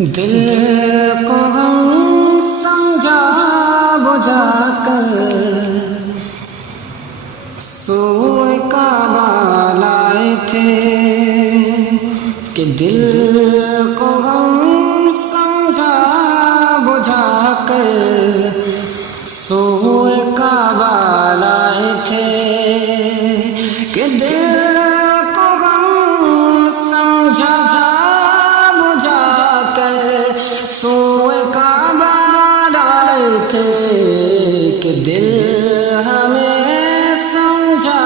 دل کو ہم سمجھا بجھا کر سوئے کعبہ لائے تھے کہ دل کو ہم سمجھا بجھا کر سوئے کعبہ لائے تھے کہ دل کو ہم سمجھا بجھا کر سوئے کعبہ لائے تھے کہ دل ہمیں سمجھا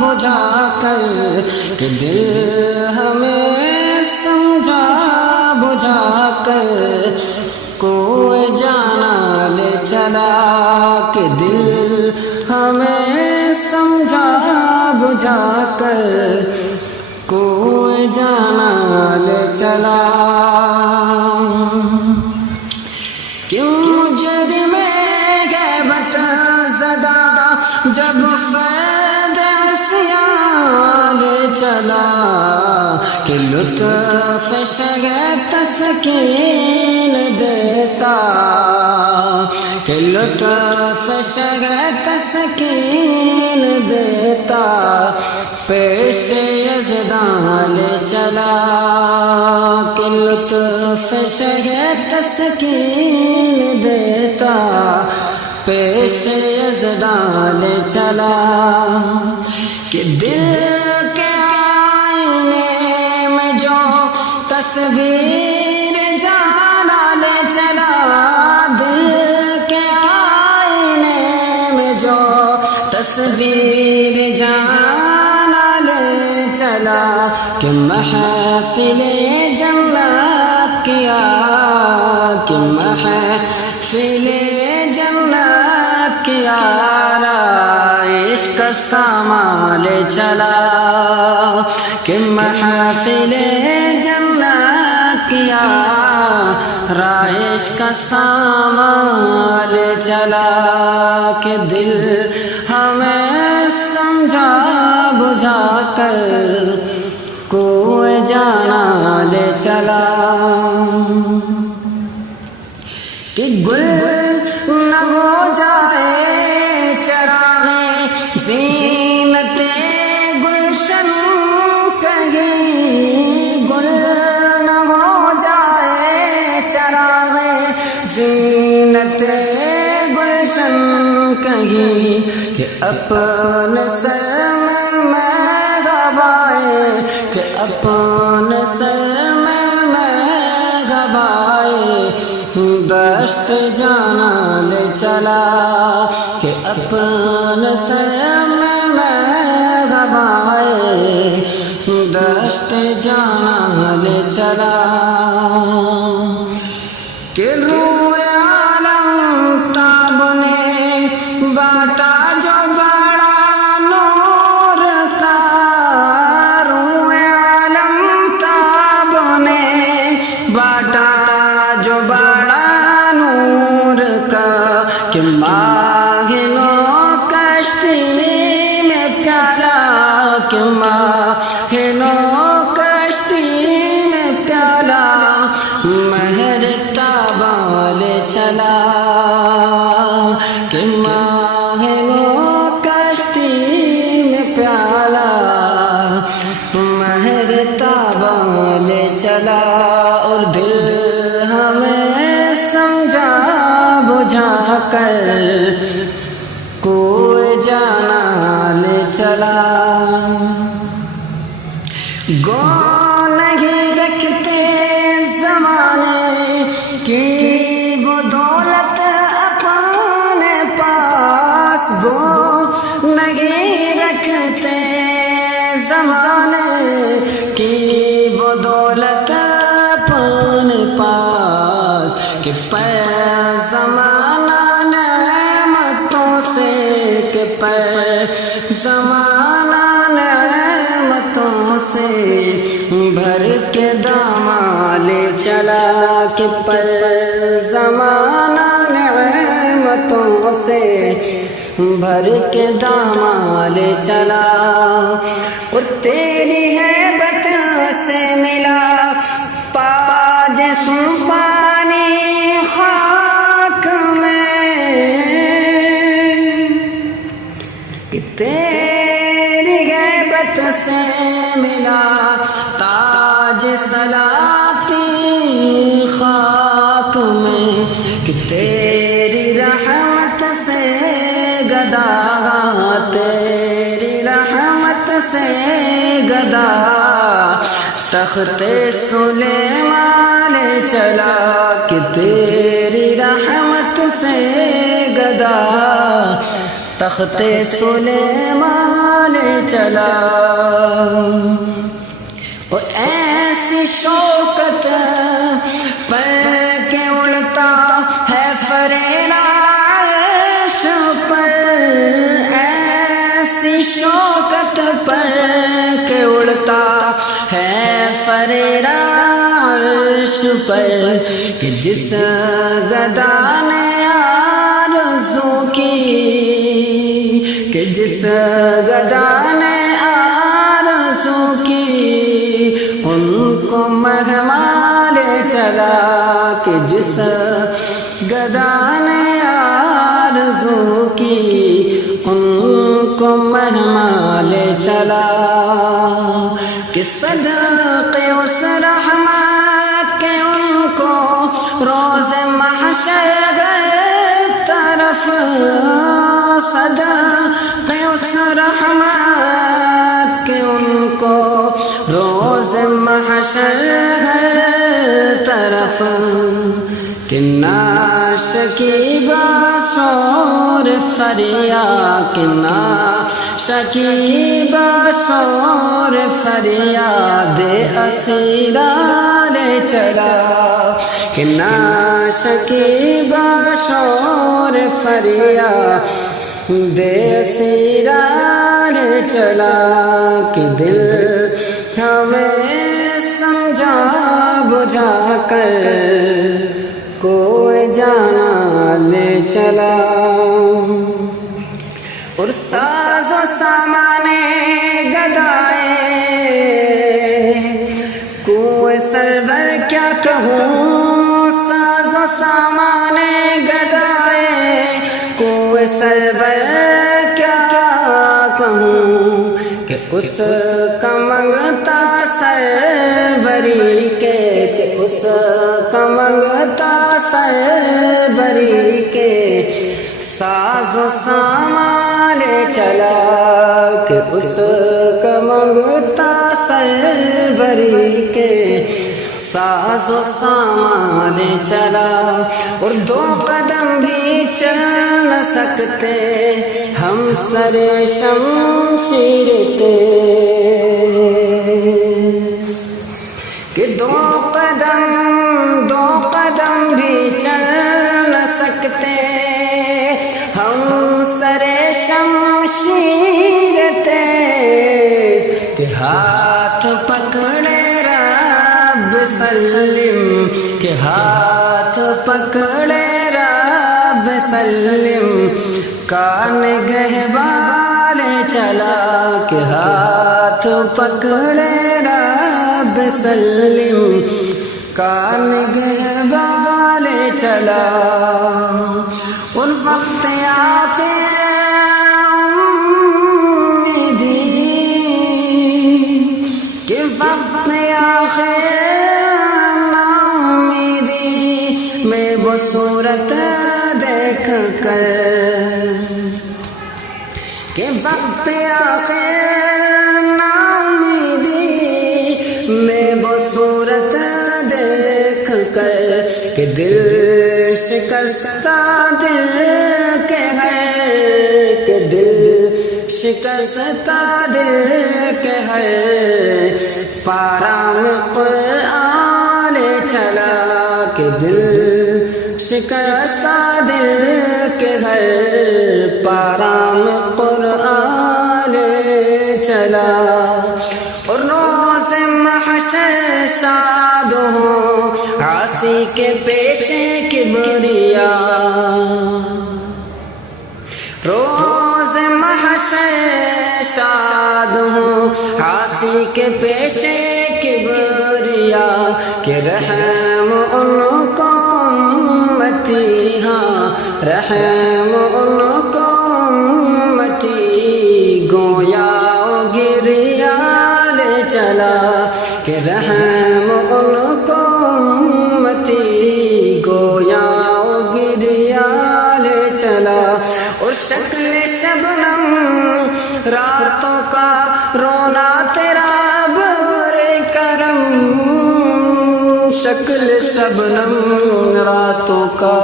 بجھا کر کہ دل ہمیں سمجھا بجھا کر کوئی جانا لے چلا کہ دل ہمیں سمجھا بجھا کر کوئی جانا لے چلا کیوں مجرم غیبت زدہ جب فیض عصیاں لے چلا کہ لطف شگے تسکین دیتا کہ لطف شگے تسکین دیتا پیش یزداں لے چلا کہ لطف شگے تسکین دیتا پیش یزداں لے چلا کہ دل کے آئینے میں جو تصویر جانا لے چلا دل کے آئینے میں جو تصویر جانا لے چلا کہ محفل جنت کیا کہ محفل جنت کیا عشق کا سامان لے چلا کہ محفل جنت کیا عشق کا سامان لے چلا کہ دل ہمیں سمجھا بجھا کر کوئی جانا لے چلا کہ گل نہ ہو جائے چراغ زینت گلشن کہیں گل نہ ہو جائے چراغ زینت گلشن کہیں کہ اپنے سر میں گوائے کہ اپنے سر میں گوائے دشت جانا لے چلا کہ اپنے سر میں گوائے دشت جانا لے چلا کہ روئے عالم تاب نے باٹا جو بڑا نور کا روئے عالم تاب نے باٹا جو بڑا نور کا کہ ماہلوں کشتی میں پیالا کہ ماہلوں کشتی میں پیالا مہر تابا لے چلا کہ ماہلوں کشتی میں پیالا مہر تابا لے چلا اور دل ہمیں سمجھا بجھا کر کوئی جانا لے چلا گو نہیں رکھتے زمانے کی وہ دولت اپنے پاس گو نہیں رکھتے زمانے کی وہ دولت اپنے پاس کہ پہ زمانہ نعمتوں سے کہ پہ زمانہ نعمتوں سے بھر کے داماں لے چلا کہ پر زمانہ نعمتوں سے بھر کے داماں لے چلا اور تیری ہیبت سے ملا پاج جسم پانی خاک میں کہ تیری غیبت سے ملا تاج سلاطین خاک میں کہ تیری رحمت سے گدا تیری رحمت سے گدا تخت سلیمان چلا کہ تیری رحمت سے گدا تخت سلیمان چلا اور ایسی شوکت پر کے اڑتا ہے فریلا عرش پر ایسی شوکت پر کے اڑتا ہے فریلا عرش پر کہ جس گدا نے آرزو کی کہ جس گدا نے آرزو کی ان کو مہمال چلا کہ جس گدا نے آرزو کی ان کو مہمال چلا کہ صدقے اس رحمت کے ان کو روز محشر طرف صدقے اس رحمت کے ان کو روز محشر طرف کہ ناشکیبہ شور فریاد کہ ناشکیبہ شور فریاد اسیرا لے چلا کہ ناشکیبہ شور فریاد اسیرا لے چلا کہ دل ہمیں سمجھا بجھا کر کوئی جانا لے چلا اور ساز و سامان گدائے کوئی سرور کیا کہوں ساز و سامان گدائے کوئی سرور کیا کہوں کہ اس کا منگتا سروری کے کہ اس کا منگتا سروری کے ساز و سامان چلا کہ اس کا منگتا سروری کے ساز و سامان چلا اور دو قدم بھی چل نہ سکتے ہم سر شمشیر تیز کہ دو قدم بھی چل نہ سکتے ہم سر شمشیر تیز کہ ہاتھ پکڑے رب سلم کہ ہاتھ پکڑے رب سلم کان گہوار چلا کہ ہاتھ پکڑے رب سلم کان گہوار چلا ان وقت آتے امیدی کہ وقت آخر امیدی میں وہ صورت دیکھ کر کہ وقت آخر امیدی میں وہ صورت دیکھ کر کہ دل شکستہ دل کے ہے کہ دل شکستہ دل کے ہے پارا میں قرآن چلا کہ دل شکستہ دل کے ہے پارا میں قرآن چلا اور روز محشر شاد ہو عاصی کے پیش کبریا روز محشر شاد ہوں عاصی کے پیش کبریا کہ رحم ان کو امتی، ہاں رحم ان کو امتی، گویا گریا لے چلا کہ رحم ان کو امتی، گویا گریا لے چلا۔ اور شکل شبنم راتوں کا رونا تیرا ابر کرم، شکل شبنم راتوں کا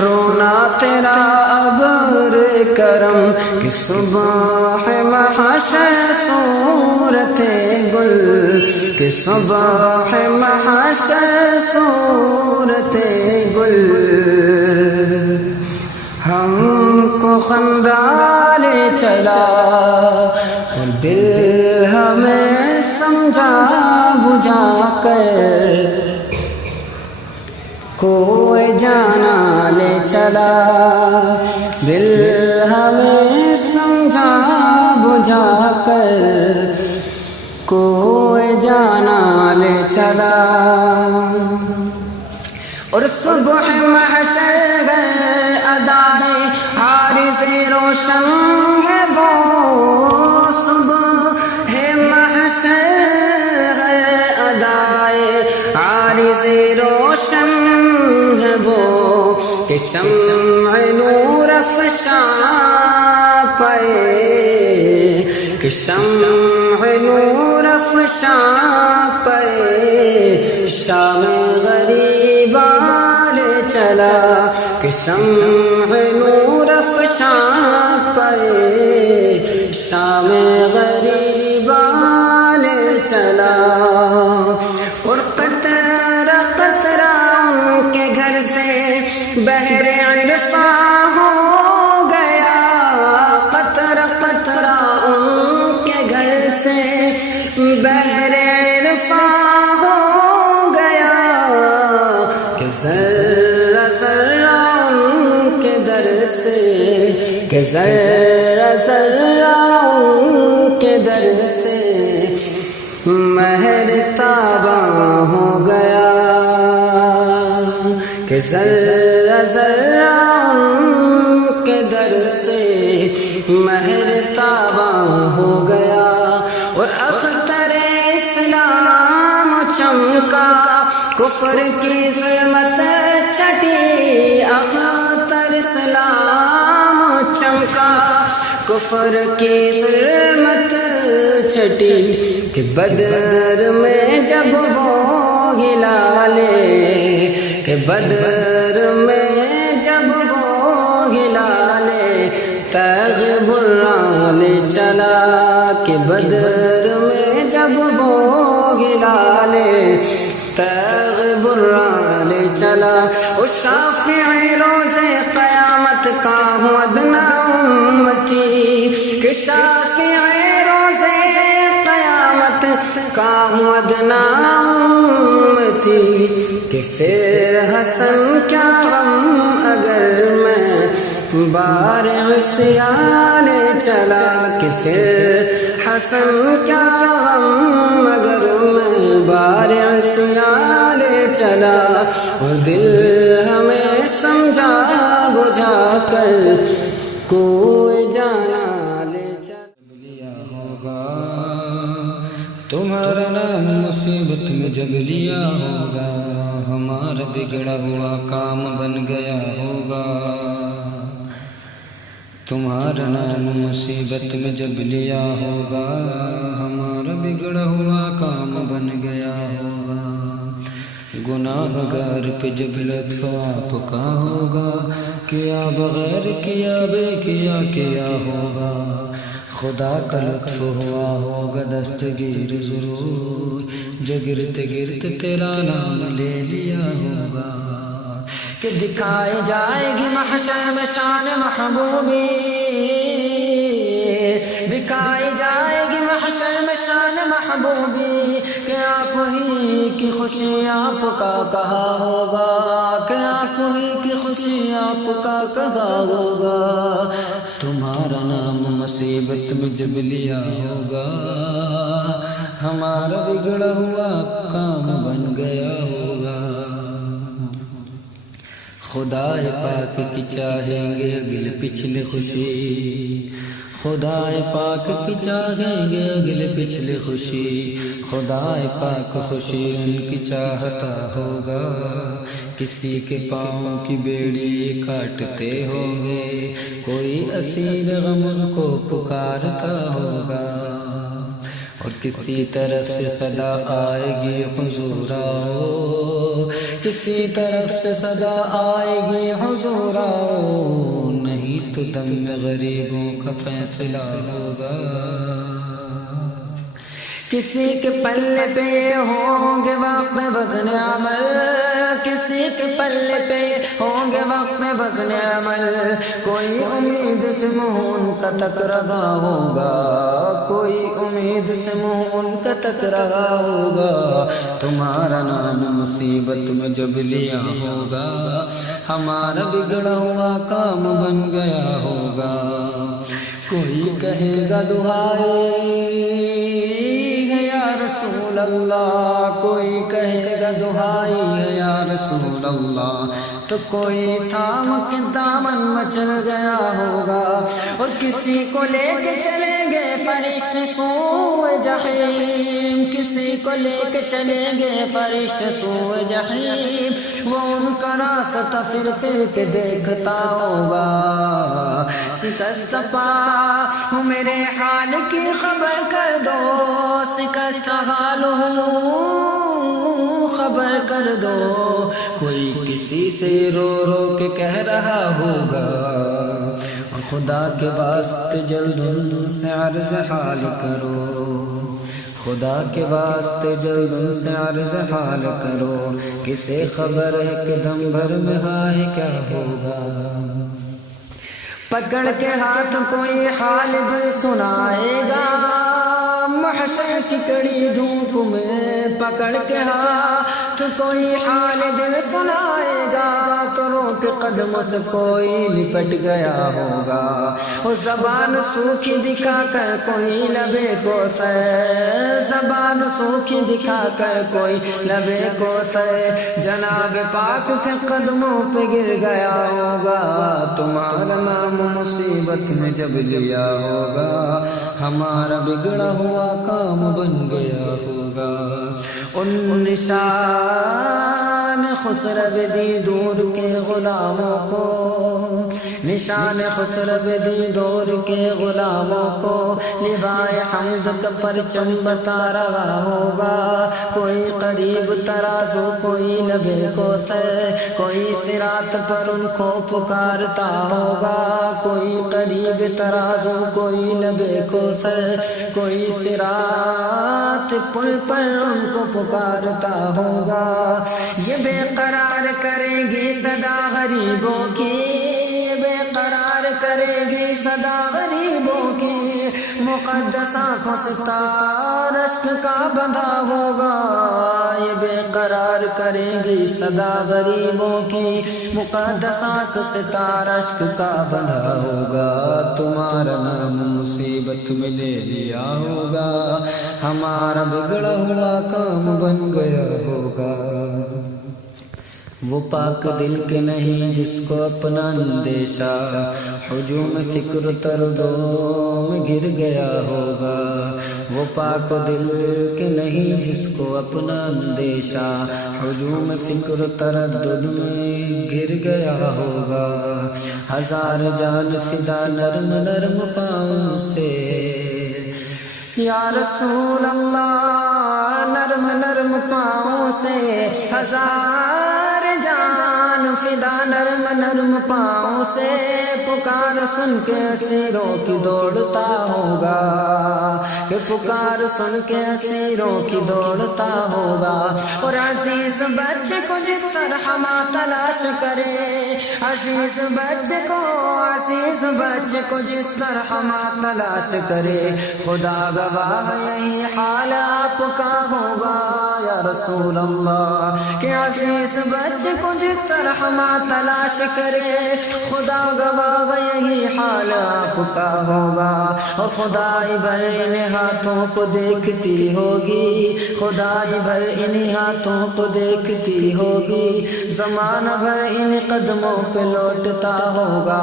رونا تیرا ابر کرم، کہ صبح محشر صورت گل، کہ صبح محشر صورت گل، ہم کو خندہ لے چلا اور دل ہمیں سمجھا بجھا کر کوئی جانا لے چلا، دل ہمیں سمجھا بجھا کر کوئی جانا لے چلا۔ اور صبح محشر گئے ادائے عارض روشن ہے وہ، صبح محشر ہے ادائے عارض روشن ہے وہ، کہ شمع نور افشاں پائے، کہ شمع نور افشاں پائے، شام غریباں لے چلا، کہ شمع نور افشاں پائے، شام غریباں لے چلا۔ اور قطرہ قطرہ ان کے گھر سے بحر عرفاں ہو گیا، قطرہ قطرہ ان کے گھر سے بحر عرفاں ہو گیا، کہ ذرہ ذرہ ان کے در سے، کہ ذرہ ذرہ ان کے در سے مہر تاباں ہو گیا، کہ ذرہ ذرہ ان کے در سے مہر تاباں ہو گیا۔ اور اختر اسلام چمکا کفر کی ظلمت چھٹی، اختر اسلام چمکا کفر کی ظلمت چھٹی، کہ بدر میں جب وہ ہلالے، کہ بدر میں جب وہ ہلالے تغبران لے چلا، کہ بدر میں جب وہ ہلالے تغبران لے چلا۔ اور شافعی روز قیامت کا ہوں ادنا امتی، کہ شافعی روز قیامت کا ہوں ادنا امتی، کہ پھر حسن کیا غم اگر میں بار عصیان لے چلا، کہ پھر حسن کیا غم اگر میں بار عصیان لے چلا۔ اور دل ہمیں سمجھا بجھا کر کوئی جانا لے چلا لیا ہوگا، تمہارا نام مصیبت میں جب لیا ہوگا، ہمارا بگڑا ہوا کام بن گیا ہوگا، تمہارا نام مصیبت میں جب لیا ہوگا، ہمارا بگڑا ہوا کام بن گیا ہوگا، گناہ گار پہ جب لطف آپ کا ہوگا، کیا بغیر کیا بے کیا کیا ہوگا، خدا کا لطف ہوا ہوگا دستگیر ضرور، جو گرتے گرتے تیرا نام لے لیا ہوگا، کہ دکھائی جائے گی محشر میں شان محبوبی، دکھائی جائے گی محشر میں شان محبوبی، کہ آپ ہی کی خوشی آپ کا کہا ہوگا، کہ آپ ہی کی خوشی آپ کا کہا ہوگا، تمہارا نام مصیبت میں جب لیا ہوگا، ہمارا بگڑا ہوا کام بن گیا ہوگا۔ خدا پاک کی چاہیں گے اگل پچھلے خوشی، خدا پاک کی چاہیں گے اگل پچھلے خوشی، خدا پاک خوشی ان کی چاہتا ہوگا۔ کسی کے پاؤں کی بیڑی کاٹتے ہوں گے، کوئی اسیر غم ان کو پکارتا ہوگا، اور کسی طرف سے صدا آئے گی حضور آؤ، کسی طرف سے صدا آئے گی حضور آؤ، نہیں تو دم میں غریبوں کا فیصلہ ہوگا۔ کسی کے پلے پہ ہوں گے وقت وزن عمل، کسی کے پلے پہ ہوں گے وقت وزن عمل، کوئی امید سے منہ ان کا تک رہا ہوگا، کوئی امید سے منہ ان کا تک رہا ہوگا۔ تمہارا نام مصیبت میں جب لیا ہوگا، ہمارا بگڑا ہوا کام بن گیا ہوگا۔ کوئی کہے گا دعائیں رسول اللہ، کوئی کہے گا دہائی ہے یا رسول اللہ، تو کوئی تھام کے دامن مچل گیا ہوگا، اور کسی کو لے کے چلیں گے فرشتے سوئے جحیم، کسی کو لے کے چلیں گے فرشتے سوئے جحیم، وہ ان کا راستہ پھر پھر کے دیکھتا ہوگا۔ شکست پا ہوں میرے حال کی خبر کر دو، شکست حال ہوں خبر کر دو، کوئی کسی سے رو رو کے کہہ رہا ہوگا، اور خدا کے واسطے جلد ان سے عرض حال کرو، خدا کے واسطے جلد ان سے عرض حال کرو، کسے خبر ہے کہ دم بھر میں ہائے کیا ہوگا۔ پکڑ کے ہاتھ کوئی حال دل سنائے گا، محشر کی کڑی دھوپ میں پکڑ کے ہاتھ کوئی حال دل سنائے گا، تو رو کے قدموں سے کوئی لپٹ گیا ہوگا، وہ زبان سوکھی دکھا کر کوئی لبے کو سے، زبان سوکھی دکھا کر کوئی لبے کو سے، جناب پاک کے قدموں پہ گر گیا ہوگا۔ تمہارا نام مصیبت میں جب لیا ہوگا، ہمارا بگڑا ہوا کام بن گیا ہوگا۔ ان نشان خسرو دی دور کے غلاموں کو، نشان خسرو دی دور کے غلاموں کو، لوائے حمد کا پرچم بتا رہا ہوگا، کوئی قریب ترازو کوئی لبے کو سے، کوئی صراط پر ان کو پکارتا ہوگا، کوئی قریب ترازو کوئی لبے کو سے، کوئی صراط پل پر ان کو پکارتا ہوگا۔ یہ بے قرار کرے گی صدا غریبوں کی، بے قرار کرے گی صدا غریبوں کی، مقدس آنکھوں سے تار اشک کا بندھا ہوگا، یہ بے قرار کرے گی صدا غریبوں کی، مقدس آنکھ سے تار اشک کا بندھا ہوگا۔ تمہارا نام مصیبت میں لے لیا ہوگا، ہمارا بگڑا ہوا کام بن گیا ہوگا۔ وہ پاک دل کے نہیں جس کو اپنا اندیشہ ہجوم فکر تردوں میں گر گیا ہوگا، وہ پاک دل کے نہیں جس کو اپنا اندیشہ ہجوم فکر تردد میں گر گیا ہوگا۔ ہزار جان فدا نرم نرم پاؤں سے، یا رسول اللہ نرم نرم پاؤں سے، ہزار جان فدا نرم نرم پاؤں سے، پکار سن کے اسیروں کی دوڑتا ہوگا، کہ پکار سن کے اسیروں کی دوڑتا ہوگا، اور عزیز بچے کو جس طرح ماں تلاش کرے، عزیز بچے کو جس طرح ماں تلاش کرے، خدا گواہ یہی حال آپ کا ہوگا، یا رسول اللہ کہ عزیز بچے کو جس طرح ماں تلاش کرے خدا گواہ یہی حال آپ کا ہوگا اور خدائی بھر ان ہاتھوں کو دیکھتی ہوگی خدائی بھر ان ہاتھوں کو دیکھتی ہوگی زمانہ بھر ان قدموں پہ لوٹتا ہوگا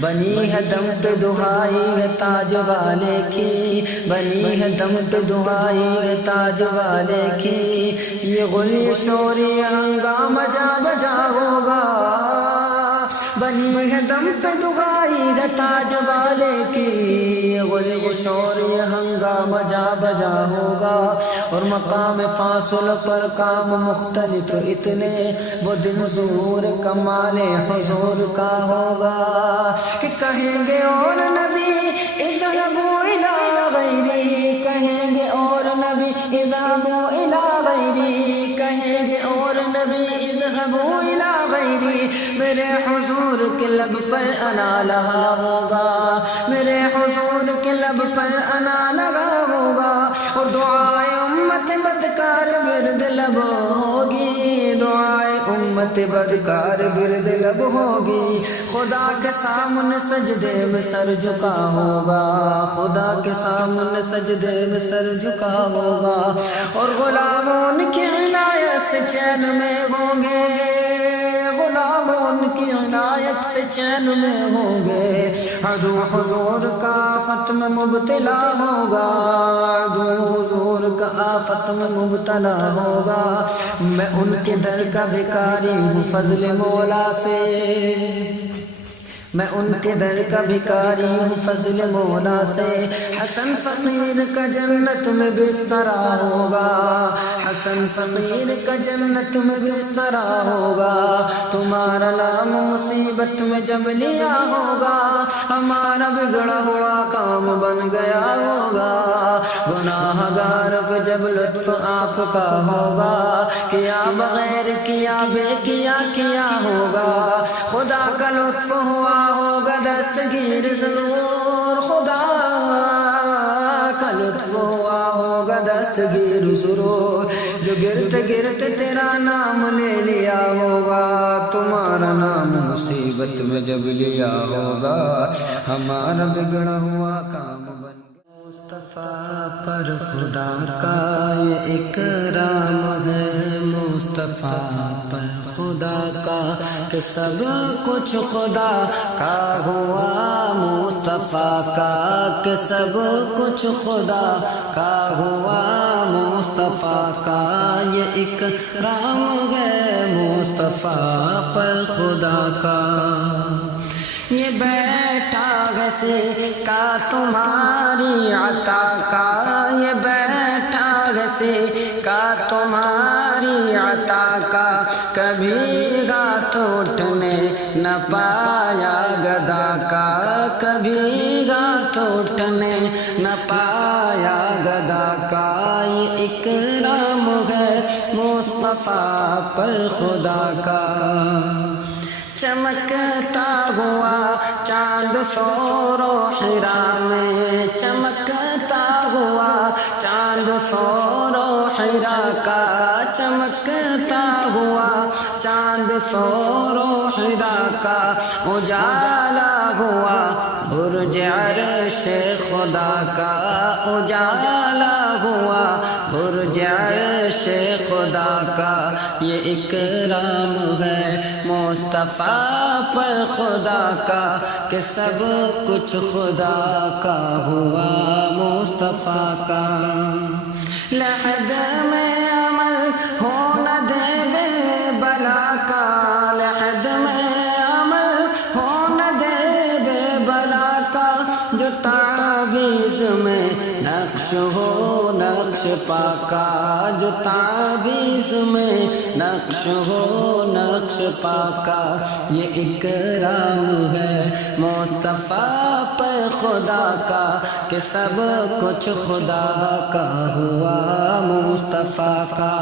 بنی ہے دم پہ دہائی ہے تاج والے کی بنی ہے دم پہ دہائی ہے تاج والے کی یہ غلی شوری ہنگامہ جا بجا ہوگا بنی ہے دم پہ دہائی ہے تاج والے کی یہ غلی شوری ہنگامہ جا بجا ہوگا اور مقام فاصل پر کام مختلف اتنے وہ دن ظہور کمال حضور کا ہوگا کہ کہیں گے اور نبی اذهبوا الى غیری کہیں گے اور نبی اذهبوا الى غیری کہیں گے اور نبی اذهبوا الى غیری میرے حضور کے لب پر انا لگا ہوگا میرے حضور کے لب پر انا لگا ہوگا اور دعائے امت بدکار ورد لب ہوگی دعائے امت بدکار ورد لب ہوگی خدا کے سامنے سجدے میں سر جھکا ہوگا خدا کے سامنے سجدے میں سر جھکا ہوگا اور غلاموں کی عنایت سے چین میں ہوں گے غلاموں کی عنایت سے چین میں ہوں گے عدو حضور کا ختم مبتلا ہوگا عدو حضور کا آفت میں مبتلا ہوگا میں ان کے در کا بھکاری ہوں فضل مولا سے میں ان کے در کا بھکاری ہوں فضل مولا سے حسن فقیر کا جنت میں بسترا ہوگا حسن فقیر کا جنت میں بسترا ہوگا تمہارا نام مصیبت میں جب لیا ہوگا ہمارا بگڑا ہوا کام بن گیا ہوگا گناہ گار پہ جب لطف آپ کا ہوگا کیا بغیر کیا بے کیا کیا ہوگا خدا کا لطف ہوا ہوگا دستگیر ضرور خدا کا لطف ہوا ہوگا دستگیر ضرور جو گرتے گرتے تیرا نام لے لیا ہوگا تمہارا نام مصیبت میں جب لیا ہوگا ہمارا بگڑا ہوا کام بن مصطفیٰ پر خدا کا یہ اکرام ہے مصطفیٰ پر خدا کا کہ سب کچھ خدا کا ہوا مصطفیٰ کا کہ سب کچھ خدا کا ہوا مصطفیٰ کا یہ اکرام ہے مصطفیٰ پر خدا کا یہ بیٹھا گھسے کا تمہاری عطا کا یہ بیٹھا گھسے کا تمہاری عطا کا کبھی ہاتھ اٹھنے نہ پایا گدا کا کبھی ہاتھ اٹھنے نہ پایا گدا کا یہ اکرام ہے مصطفیٰ پر خدا کا چمکتا ہوا چاند سور و حرا میں چمکتا ہوا چاند سور و حرا کا چمکتا ہوا چاند سور و حرا کا اجالا ہوا برج عرش خدا کا اجالا ہوا برج عرش خدا کا یہ اکرام ہے مصطفیٰ پر خدا کا کہ سب کچھ خدا کا ہوا مصطفیٰ کا لحد میں عمل ہونا دے دے بلا کا لحد میں عمل ہونا دے دے بلا کا جو تعویذ میں نقش ہو نقش پاکا جو تعویذ میں نقش ہو نقش پاکا یہ اکرام ہے مصطفیٰ پر خدا کا کہ سب کچھ خدا کا ہوا مصطفیٰ کا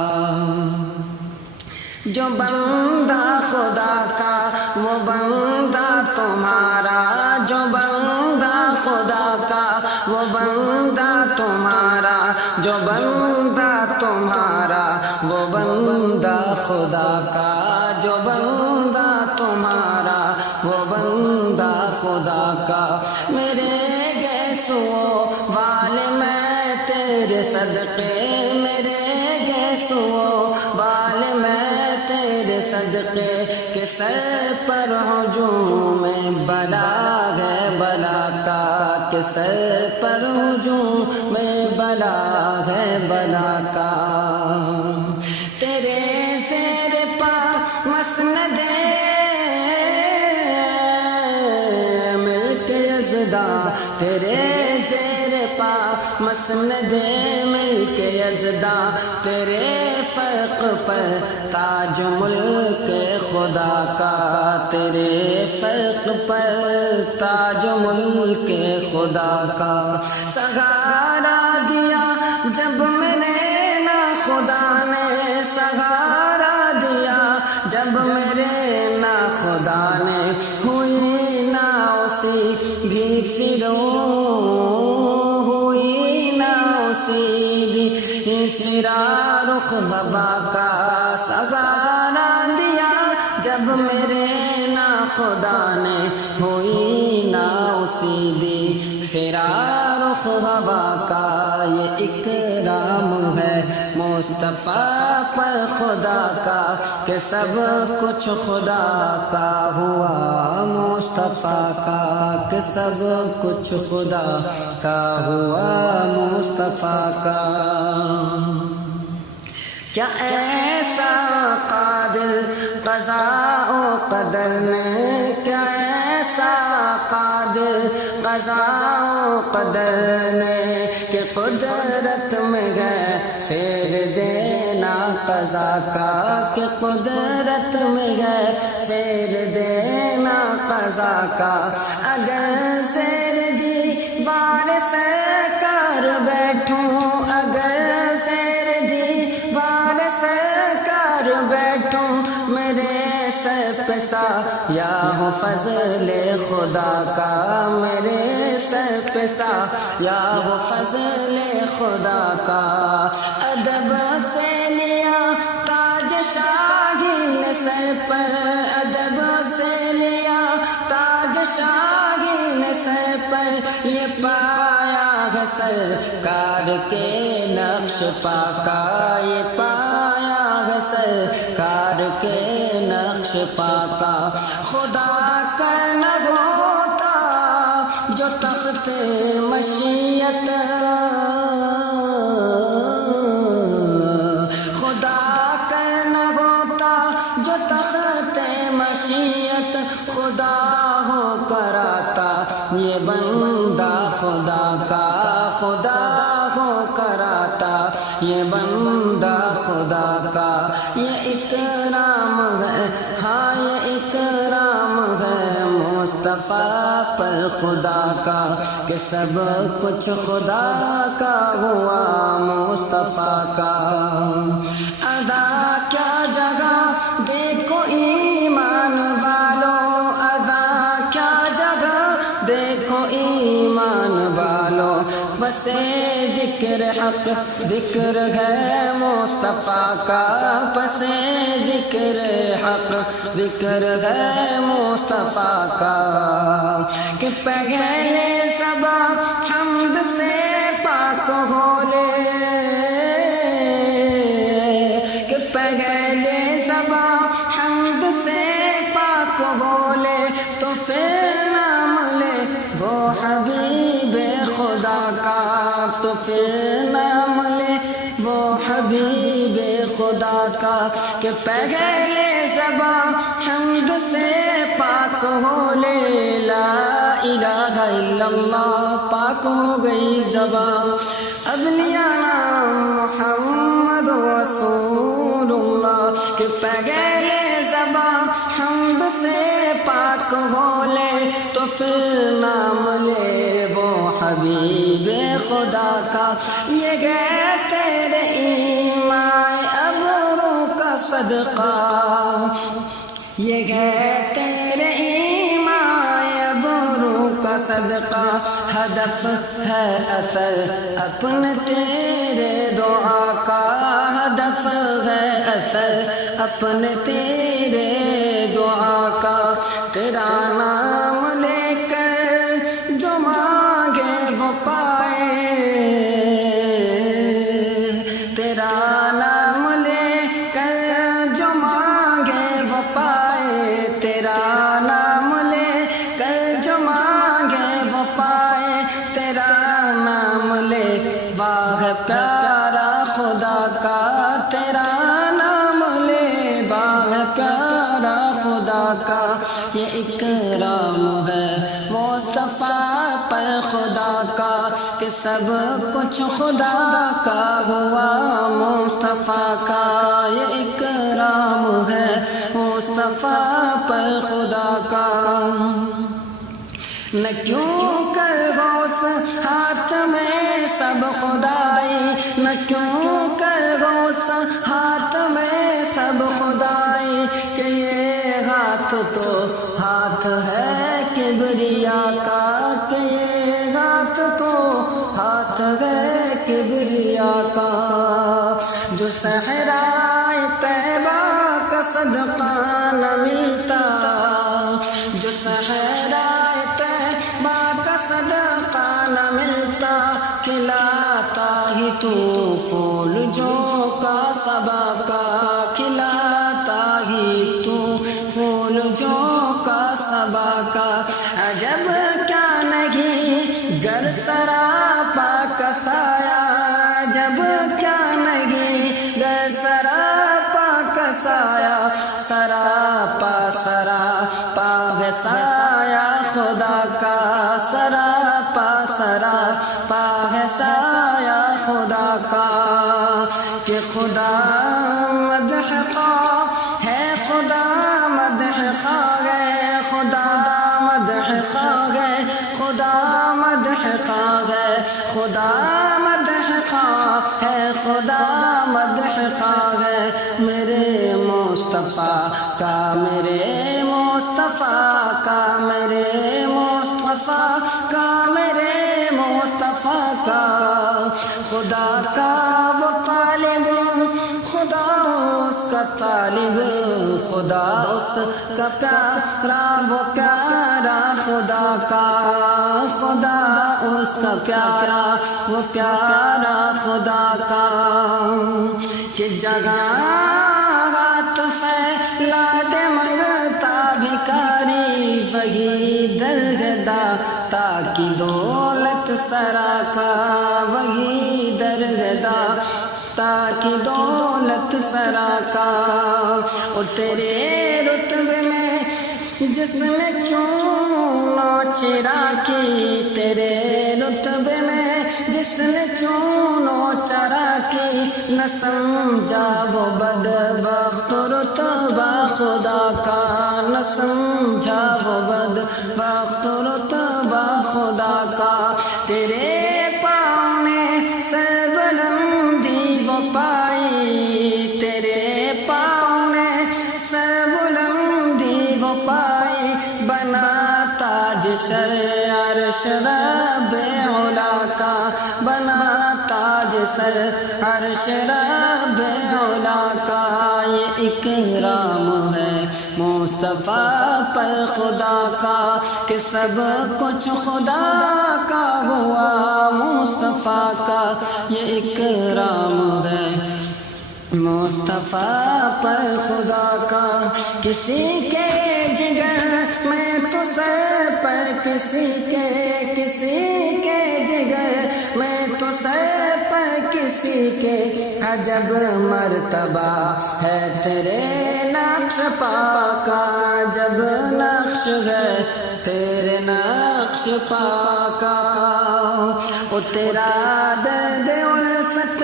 جو بندہ خدا کا وہ بندہ تمہارا جو بندہ خدا کا وہ بندہ تمہارا جو بندہ بندہ خدا کا، جو بندہ تمہارا وہ بندہ خدا کا، میرے گیسو والے میں تیرے صدقے، میرے گیسو والے میں تیرے صدقے، کہ سر پر ہجوم بلا ہے بلا کا، کہ سر پر ہجوم بلا ہے بلا کا، تیرے زیر پا مسند ملک یزدا، تیرے زیر پا مسند ملک یزدا، تیرے فرق پر تاج ملک خدا کا، تیرے فرق پر تاج ملک خدا کا، سہارا دیا جب میں نے نا خدا نے، سہارا دیا جب میرے نا خدا نے، ہوئی نا اسی بھی فرو، ہوئی نا اسی بھی فرا رخ بابا کا، سہارا دیا جب میرے نا خدا نے، ہوئی نا اسی دی فرا رخ ہوا کا، یہ اکرام ہے مصطفیٰ پر خدا کا، کہ سب کچھ خدا کا ہوا مصطفیٰ کا، کہ سب کچھ خدا کا ہوا مصطفیٰ کا، کیا ایسا قادر قضاء و قدر نے، کیا ایسا قادر قضاء و قدر نے، کہ قدرت میں ہے پھیر دینا قضا کا، کہ قدرت میں ہے پھیر دینا قضا کا، اگر زیر دیوار سرکار بیٹھوں، اگر زیر دیوار سرکار بیٹھوں، میرے سر پہ سایہ ہو فضل خدا کا، میرے سر پہ سایہ ہو فضل خدا کا، ادب سے لیا تاج شاہین سر پر، ادب سے لیا تاج شاہین سر پر، یہ پایا ہے سرکار کے نقش پاکا، یہ پایا ہے سرکار کے نقش پاکا، خدا کا نہ ہوتا جو تخت مشیت، خدا کا نہ ہوتا جو تخت مشیت، خدا ہو کراتا یہ بندہ خدا کا، خدا ہو کراتا یہ بندہ خدا کا، یہ اکرام ہے، ہاں یہ اکرام ہے مصطفیٰ پر خدا کا، کہ سب کچھ خدا کا ہوا مصطفیٰ کا، ادا کیا جگہ دیکھو ایمان والو، ادا کیا جگہ دیکھو ایمان والو، بسے ذکر حق ذکر ہے مصطفیٰ کا، بسے ذکر حق ذکر ہے مصطفیٰ کا، کہ پہلے صبا حمد سے پاک ہو لے، کہ پہلے صبا حمد سے پاک ہو لے، تو پھر نام لے وہ حبیب خدا کا، تو پھر نام لے وہ حبیب خدا کا، کہ پہلے زبان حمد سے پاک ہو لے، لا الہ الا اللہ پاک ہو گئی زبان، اب لیا نام محمد رسول اللہ، کہ پہلے زبان حمد سے پاک ہو لے، تو پھر نام لے وہ حبیب خدا کا، یہ گئے تیرے ایمان ابرو کا صدقہ، یہ گئے تیرے ایمان ابرو کا صدقہ، ہدف ہے اثر اپنے تیرے دعا کا، ہدف ہے اثر اپنے تیرے دعا کا، تیرا نام لے کر جو مانگے وہ پائے، تیرا نام لے کر جو مانگے وہ پائے، تیرا نام لے کر جو مانگے وہ پائے، تیرا نام لے واہ پیارا خدا کا، تیرا نام لے واہ پیارا خدا کا، یہ اکرام ہے مصطفیٰ پر خدا کا، کہ سب کچھ خدا کا ہوا مصطفیٰ کا، یہ اکرام ہے مصطفیٰ پر خدا کا۔ نہ کیوں کر غوث ہاتھ میں سب خدائی، نہ کیوں کر غوث ہاتھ میں سب خدائی، کہ یہ ہاتھ تو ہاتھ ہے کبریا کا، کہ یہ ہاتھ تو ہاتھ ہے کبریا کا، جو صحرائے طیبہ کا صدقہ نہ ملتا، جو صحرائے طیبہ کا صدقہ نہ ملتا، کھلاتا ہی تو پھول جو کا صبا کا، کھلاتا ہی تو پھول جو کا صبا کا، عجب کیا نہیں گر سراپا کا سایہ، عجب کیا نہیں گر سراپا کا سایہ، سراپا سراپا ہے سایہ خدا کا، سراپا سراپا ہے سایہ خدا کا، کہ خدا مدح خواہ ہے، خدا مدح خواہ ہے، خدا مدح خواہ ہے، خدا مدح خواہ ہے، خدا مدح خواہ ہے، خدا مدح خواہ ہے، میرے مصطفیٰ کا، میرے مصطفیٰ کا، میرے مصطفیٰ کا، میرے مصطفیٰ کا، خدا کا وہ طالب، خدا اس کا طالب، خدا اس کا پیارا وہ پیارا خدا کا، خدا اس کا پیارا وہ پیارا خدا کا، کہ جگہ ہاتھ پھیلا دے منگتا بھکاری، وہی درگدا تاکہ دولت سرا کا، وہی درگدا تاکہ دولت سرا کا، اور تیرے رتبے میں جس نے چونو چرا کی، تیرے رتبے میں جس نے چونو چرا کی، نہ سمجھا وہ بدبخت رتبہ خدا کا، نہ سمجھا وہ بدبخت رتبہ خدا کا، تیرے پاؤں میں سربلندی وہ پائی، تیرے پاؤں میں سربلندی وہ پائی، بنا تاج سر عرش رب علا کا، بنا تاج سر عرش رب علا کا، یہ اکرام ہے مصطفیٰ پر خدا کا، کہ سب کچھ خدا کا ہوا مصطفیٰ کا، یہ اکرام ہے مصطفیٰ پر خدا کا، کسی کے جگر میں تو سر پر، کسی کے جگر میں تو سر پر، کسی کے عجب مرتبہ ہے تیرے نقش پاکا، جب نقش ہے تیرے نقش پاکا، او تیرا درد الفت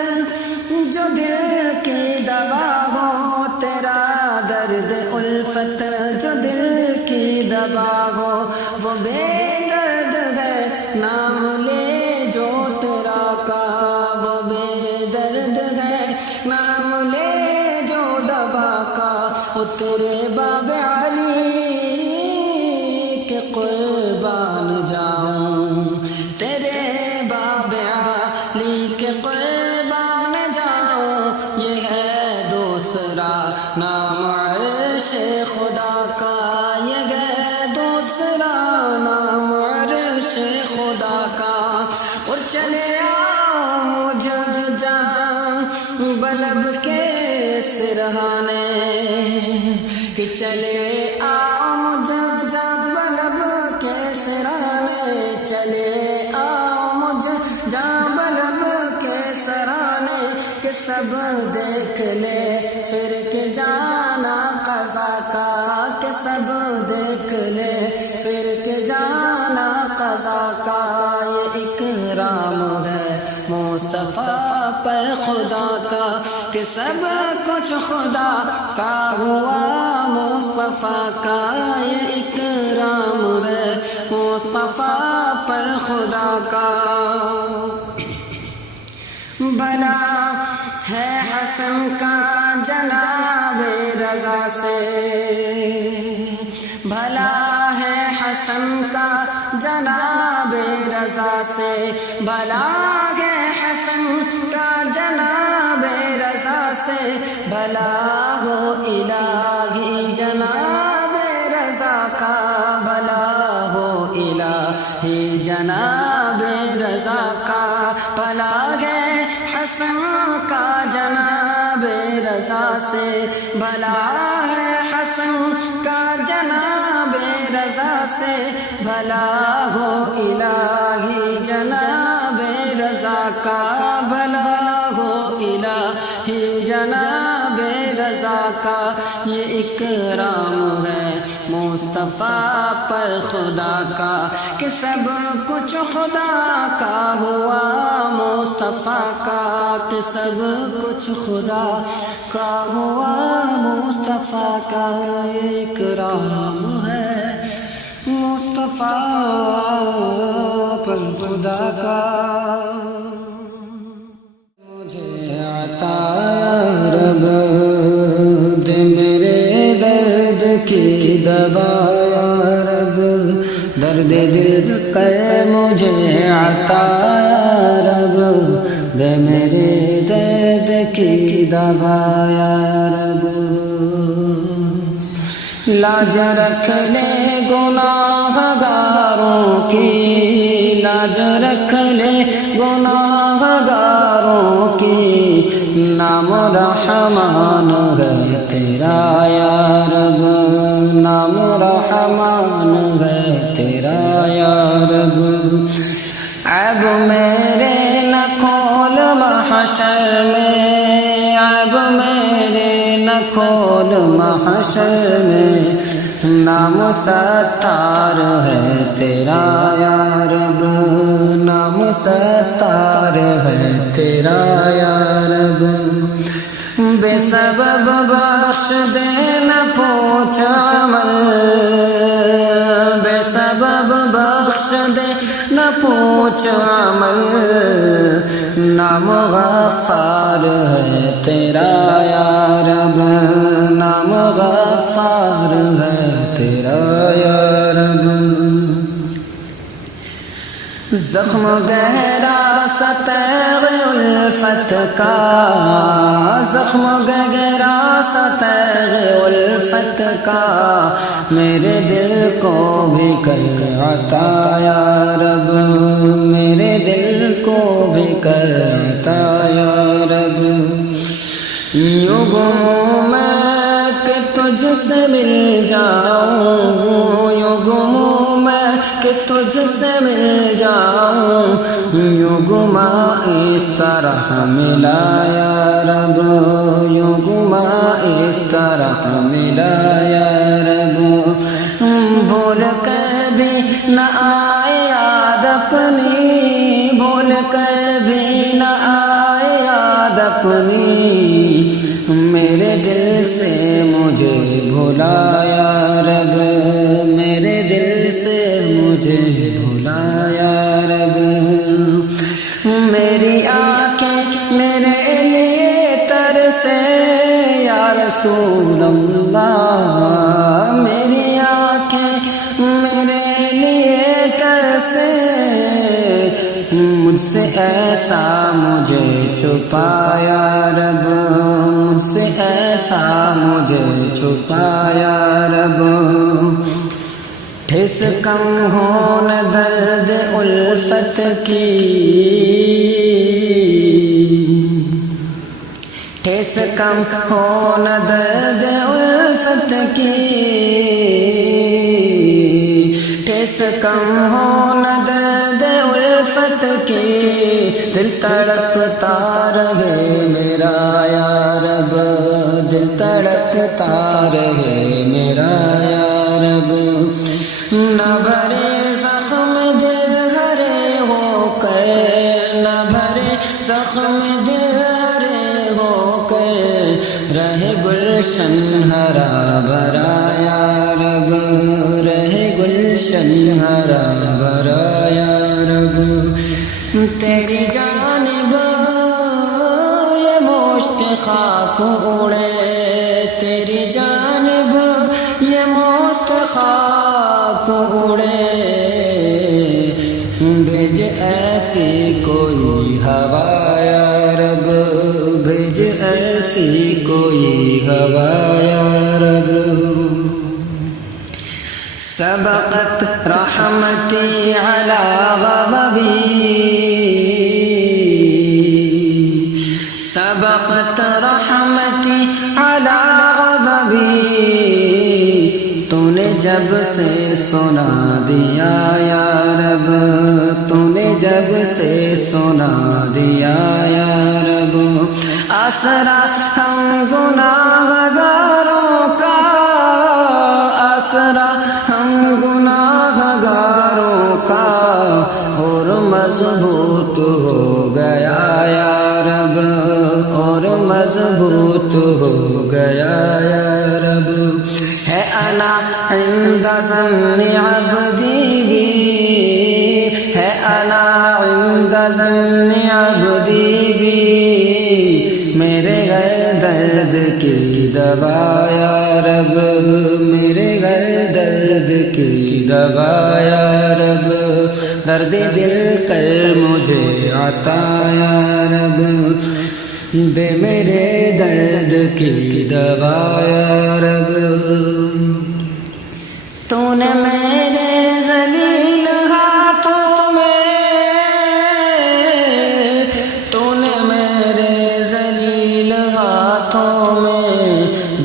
جو دل کی دوا ہو، تیرا درد الفت جو دل کی دوا ہو، وہ بے درد ہے نام لے جو تیرا کا، وہ بے درد ہے نام لے جو دوا کا، وہ تیرے باب علی کے قربان جاؤں، تیرے باب علی کے قربان جاؤں، یہ ہے دوسرا نام عرش خدا کا یہ ہے دوسرا نام عرش خدا کا اور چلے آؤ مجھ جہاں بلب کے سرہانے کہ چلے آؤ مجھ جہاں بلب کے سرانے چلے آؤ مجھ جہاں بلب کے سرانے کہ سب دیکھ لے پھر کے جانا قضا کا کہ سب دیکھ لے پھر کے جانا قضا کا یہ اکرام ہے مصطفیٰ پر خدا کا کہ سب کچھ خدا کا ہوا مصطفیٰ کا یہ اکرام ہے مصطفیٰ پر خدا کا بھلا ہے حسن کا جناب رضا سے بھلا ہے حسن کا جناب رضا سے بھلا ہے حسن کا جناب رضا سے بھلا ہو الہی جناب رضا کا بھلا ہو الہی جناب رضا کا بھلا ہے حسن کا جناب رضا سے بھلا ہے حسن کا جناب رضا سے بھلا ہو الہی جناب رضا کا بھلا ہو الہی جناب رضا کا یہ اکرام ہے مصطفیٰ پر خدا کا کہ سب کچھ خدا کا ہوا مصطفیٰ کا کہ سب کچھ خدا کا ہوا مصطفیٰ کا یہ اکرام ہے مصطفیٰ پر خدا کا مجھے عطا رب دے میرے درد کی دوا یا رب درد دل کر مجھے عطا رب دے میرے درد کی دوا یا رب لاج رکھ لے گناہ گاروں کی لاج رکھ لے گناہ گاروں کی نام رحمان ہے تیرا یا رب نام رحمان ہے تیرا یا رب عیب میرے نہ کھول محشر میں عیب میرے نہ کھول محشر میں نام ستار ہے تیرا یا رب نام ستار ہے تیرا یا رب بے سبب بخش دے نہ پوچھ عمل بے سبب بخش دے نہ پوچھ عمل نام غفار ہے تیرا یا رب نام غفار ہے تیرا یا رب زخم گہرا سطح الفت کا زخم گہرا سطح الفت کا میرے دل کو بھی کر عطا یا رب میرے دل کو بھی کر عطا یا رب یوں گموں میں کہ تجھ سے مل جاؤں یوں گموں میں کہ تجھ سے مل جاؤں یوں گما اس طرح ملا یا رب یوں گما اس طرح ملا یا رب بھول کر بھی نہ آئے یاد اپنی بھول کر بھی نہ آئے یاد اپنی میرے دل سے مجھے بھلا یا رب میرے دل سے مجھے بھلا یا رب میری آنکھیں میرے لیے ترسے یا رسول اللہ میری آنکھیں میرے لیے ترسے مجھ سے ایسا مجھے چھپایا رب مجھ سے ایسا مجھے چھپایا رب، ٹھیس کم ہو نہ درد الفت کی، ٹھیس کم ہو نہ درد الفت کی، ٹھیس کم ہو نہ درد الفت کی، دل تڑپتا رہے میرا یا رب، دل تڑپتا رہے میرا یا رب، نہ بھرے زخم دل ہرے ہو کر، نہ بھرے زخم دل ہرے ہو کر، رہے گلشن ہرا بھرا یا رب، رہے گلشن ہرا بھرا یا رب، تیری جانب یہ مشت خاک اڑے، تیری جانب یہ مشت خاک اڑے، بھیج ایسی کوئی ہوا یا رب، بھیج ایسی کوئی ہوا یا رب، سبقت رحمتی علی غضبی، سبقت رحمتی علی غضبی، تو نے جب سے سنا دیا یا رب، تو نے جب سے سنا دیا یا رب، آسرا ہم گناہ گاروں کا، آسرا ہم گناہ گاروں کا، اور مضبوط ہو گیا یا رب، اور مضبوط ہو گیا یا رب، ہے انا عند ظن عبدی بی، ہے انا عند ظن عبدی بی، میرے گئے درد کی دوا یا رب، میرے گئے درد کی دوا یا رب، درد دل کر مجھے عطا یا رب، دے میرے درد کی دوا یا رب، تو نے میرے ذلیل ہاتھوں میں، تو نے میرے ذلیل ہاتھوں میں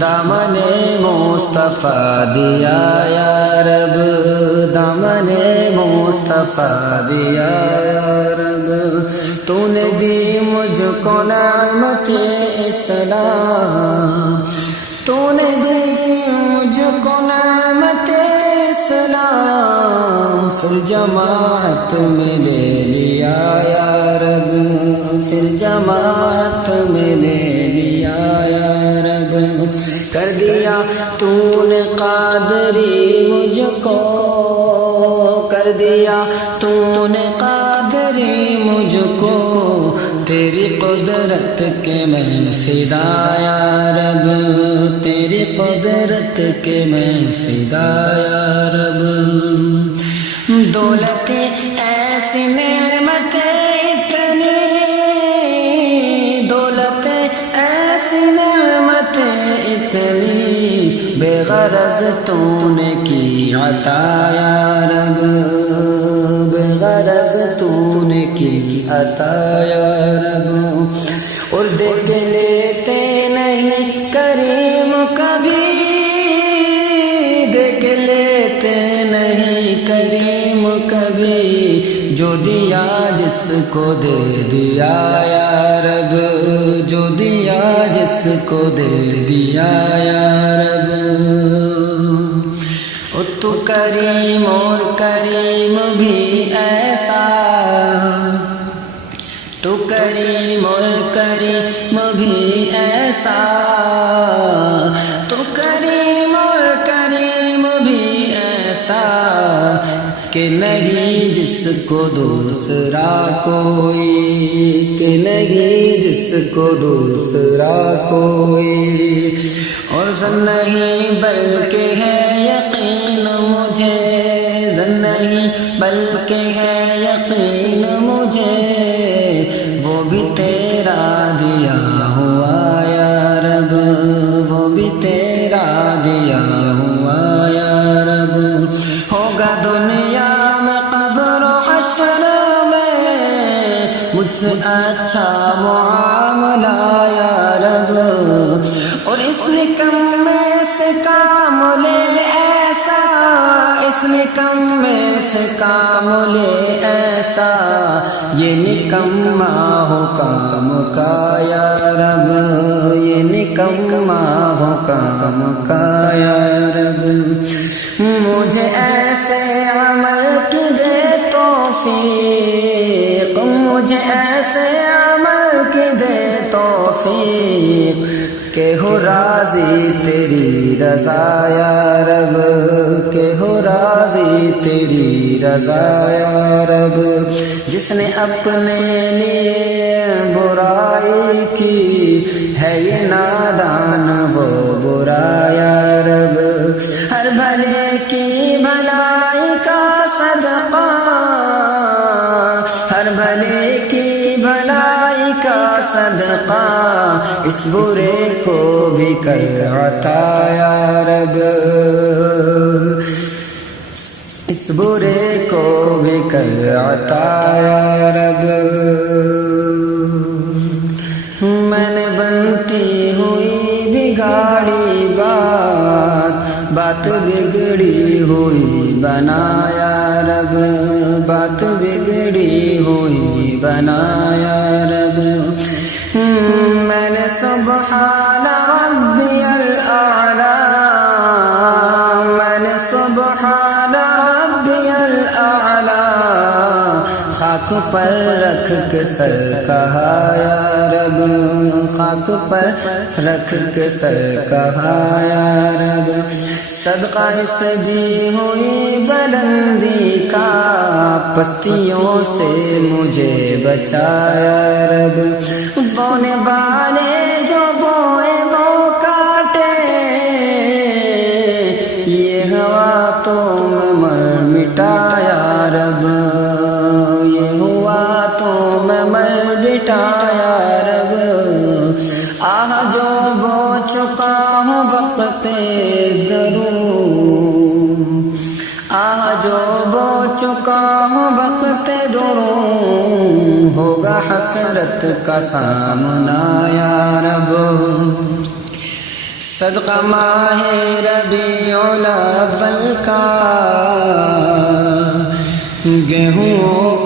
دامن مصطفیٰ دیا یا رب، دامن مصطفیٰ دیا یا رب، تو نے دی مجھ کو نعمت اسلام، تو نے دی مجھ کو نعمت اسلام، پھر جماعت میں لے لیا یا رب، پھر جماعت میں لے لیا یا رب، کر دیا تو نے قادری مجھ کو، کر دیا تو نے قادری مجھ کو، تیری قدرت کے میں فدا یا رب، تیری قدرت کے میں فدا یا رب، دولت ایسی نعمت اتنی، دولت ایسی نعمت اتنی، بے غرض تو نے کی عطا یا رب، بے غرض تو نے کی عطا یا رب، اور دیتے لیتے نہیں کریم کبھی، دیکھ لیتے نہیں کریم کبھی، جو دیا جس کو دے دیا یا رب، جو دیا جس کو دے دیا یا رب، تو کریم اور کریم بھی ایسا، تو کریم اور کریم بھی ایسا، تو کریم اور کریم بھی ایسا، کہ نہیں جس کو دوسرا کوئی، کہ نہیں جس کو دوسرا کوئی، اور زن نہیں بلکہ ہے یقین مجھے، زن نہیں بلکہ ہے یقین مجھے، وہ بھی تیرا دیا ہوا یا رب، تیرا دیا ہوا یا رب، ہوگا دنیا میں قبر و حشر میں مجھ سے اچھا معاملہ یا رب، اور اس نکمے سے کام لے ایسا، اس نکمے سے کام لے ایسا، یہ نکما ہو کام کا یا رب، یہ نکما ہو کام کا یا رب، مجھے ایسے عمل کی دے توفیق، مجھے ایسے عمل کی دے توفیق کہ ہو راضی تیری رضا یا رب، کہ ہو راضی تیری رضا یا رب، جس نے اپنے لیے برائی کی ہے یہ نادان وہ برا یا رب، ہر بھلے کی بھلائی کا صدقہ، ہر بھلے کی بھلائی کا صدقہ اس برے کو بھی کر عطا یا رب، اس برے کو بھی کر عطا یا رب، میں نے بنتی ہوئی بگاڑی بات بگڑی ہوئی بنایا رب، بات بگڑی ہوئی بنایا رب، میں نے سبحان ربی الاعلی، میں نے سبحان ربی الاعلی خاک پر رکھ کے سر کہا یا رب، خاک پر رکھ کے سر کہا یا رب، صدقہ اس دی ہوئی بلندی کا پستیوں سے مجھے بچایا رب، بونے والے جو بوئے وہ کاٹے، یہ ہوا تو میں مر مٹایا رب، یہ ہوا تو میں مر مٹایا رب، آہ جو بو چکا ہوں وقت دروں، آہ جو بو چکا ہوں وقت دروں، ہوگا حسرت کا سامنا یا رب، صدقہ ماہ ربیع الاول کا گیہوں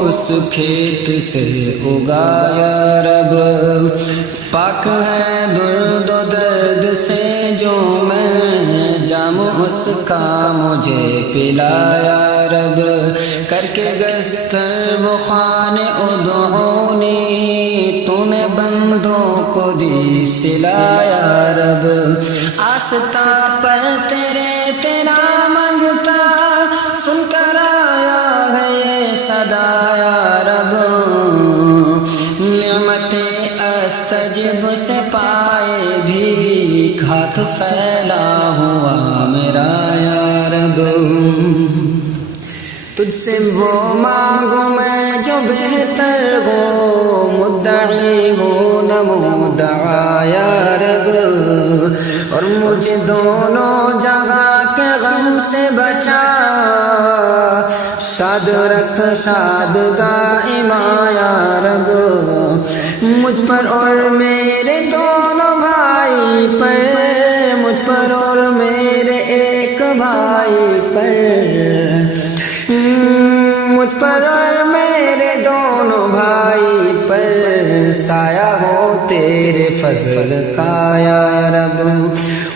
اس کھیت سے اگایا رب، پاک ہے درد و درد سے جو میں جام اس کا مجھے پلایا رب، کر کے گستر بخان ادعونی تو نے بندوں کو دی سلایا رب، آستہ پر تیرے تیرا منگتا سن کر آیا ہے یہ صدا یا رب، نعمت استجب سے پائے بھی ہاتھ پھیلا ہوا میرا یا رب، تجھ سے وہ مانگو میں جو بہتر ہو، مدعی ہو نہ مدعا یا رب، اور مجھے دونوں جگہ کے غم سے بچا، شاد رکھ شاد دائما یا رب، مجھ پر اور میرے دونوں بھائی پر، مجھ پر اور میرے ایک بھائی پر، مجھ پر اور میرے دونوں بھائی پر سایہ ہو تیرے فضل کا یا رب،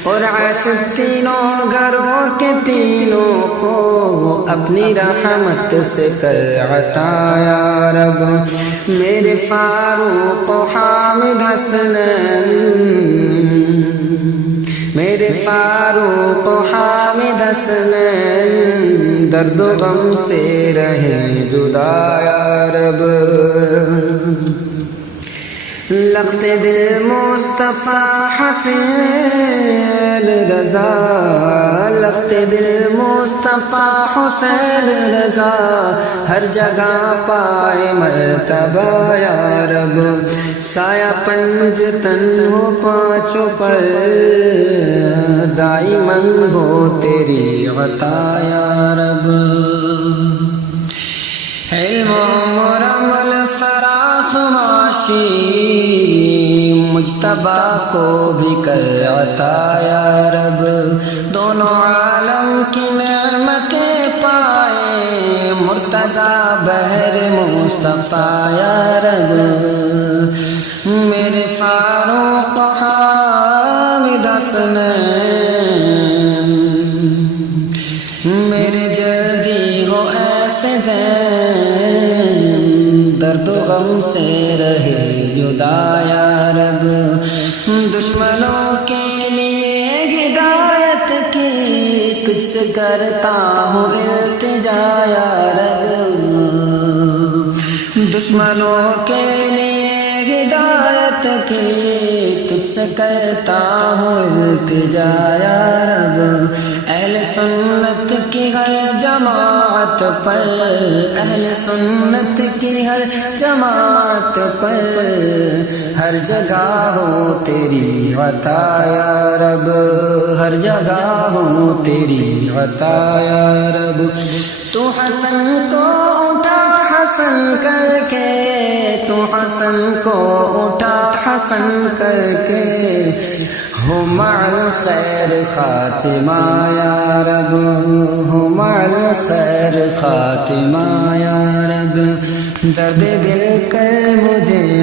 اور عیش تینوں گھروں کے تینوں کو اپنی رحمت سے کر عطا یا رب، میرے فاروق و حامد حسنین، میرے فاروق و حامد حسنین درد و غم سے رہے جدا یا رب، لخت دل مصطفیٰ حسین رضا، لخت دل مصطفیٰ مصطفیٰ حسین رضا ہر جگہ پائے مرتبہ یا رب سایہ پنجتن ہو پانچوں پر دائماً ہو تیری عطا یا رب علم عمر عمل فراخ معاشی مجتبیٰ کو بھی کر عطا یا رب دونوں عالم کی نعمتیں پائے مرتضیٰ بہر مصطفیٰ یا رب میرے فاروق حامد حسنین میرے جلدی ہو ایسے زین درد و غم سے رہے جدا یا رب دشمنوں کے لیے ہدایت کی تجھ سے کرتا ہوں التجا یا رب دشمنوں کے لیے ہدایت کی تجھ سے کرتا ہوں التجا یا رب اہل سنت کی ہر جماعت پر اہل سنت کی ہر جماعت پر ہر جگہ ہو تیری عطا یا رب ہر جگہ ہو تیری عطا یا رب تو حسن کو اٹھا حسن کر کے تو حسن کو اٹھا حسن کر کے ہو مع الخیر خاتمہ یا رب ہو مع الخیر خاتمہ یا رب درد دل کر مجھے